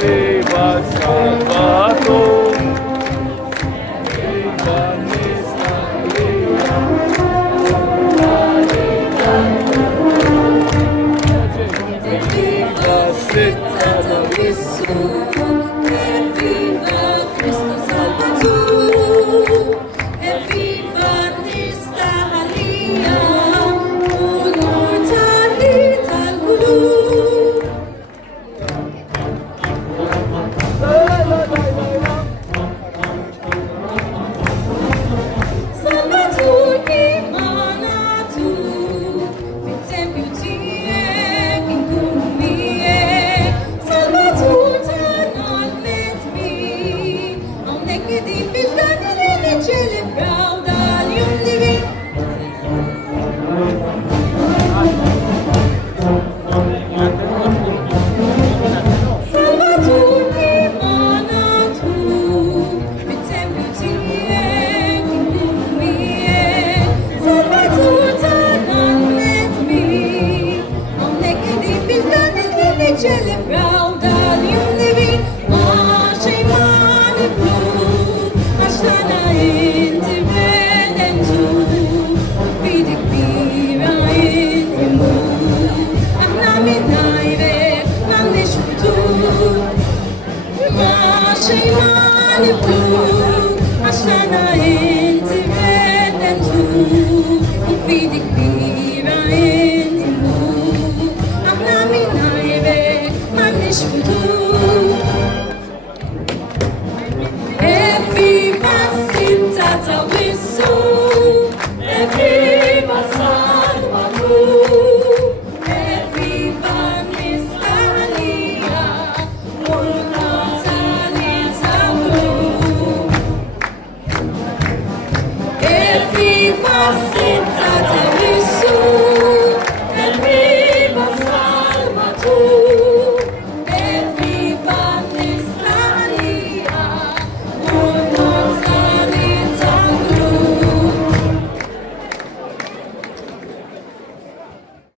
Viva Salvador, viva nuestra vida. Viva Cristo Salvador, viva nesta alia, mortalidade al Salvador que mana tu, vitem beauty Salvador tanal met mi, hawnhekk qegħdin bil-dan li niċċelebraw dal-jum divin. Salvador que mana tu, fit-tempju tiegħek inkunu miegħek. Salvador tanal met mi, hawnhekk qegħdin bil-dan li niċċelebraw dal-jum divin. Ma' xejn ma niblu, għax tagħna inti redentu, fidi kbira inti mmur. Aħna mingħajrek m'għandniex futur. Ma' xejn ma niblu, għax tagħna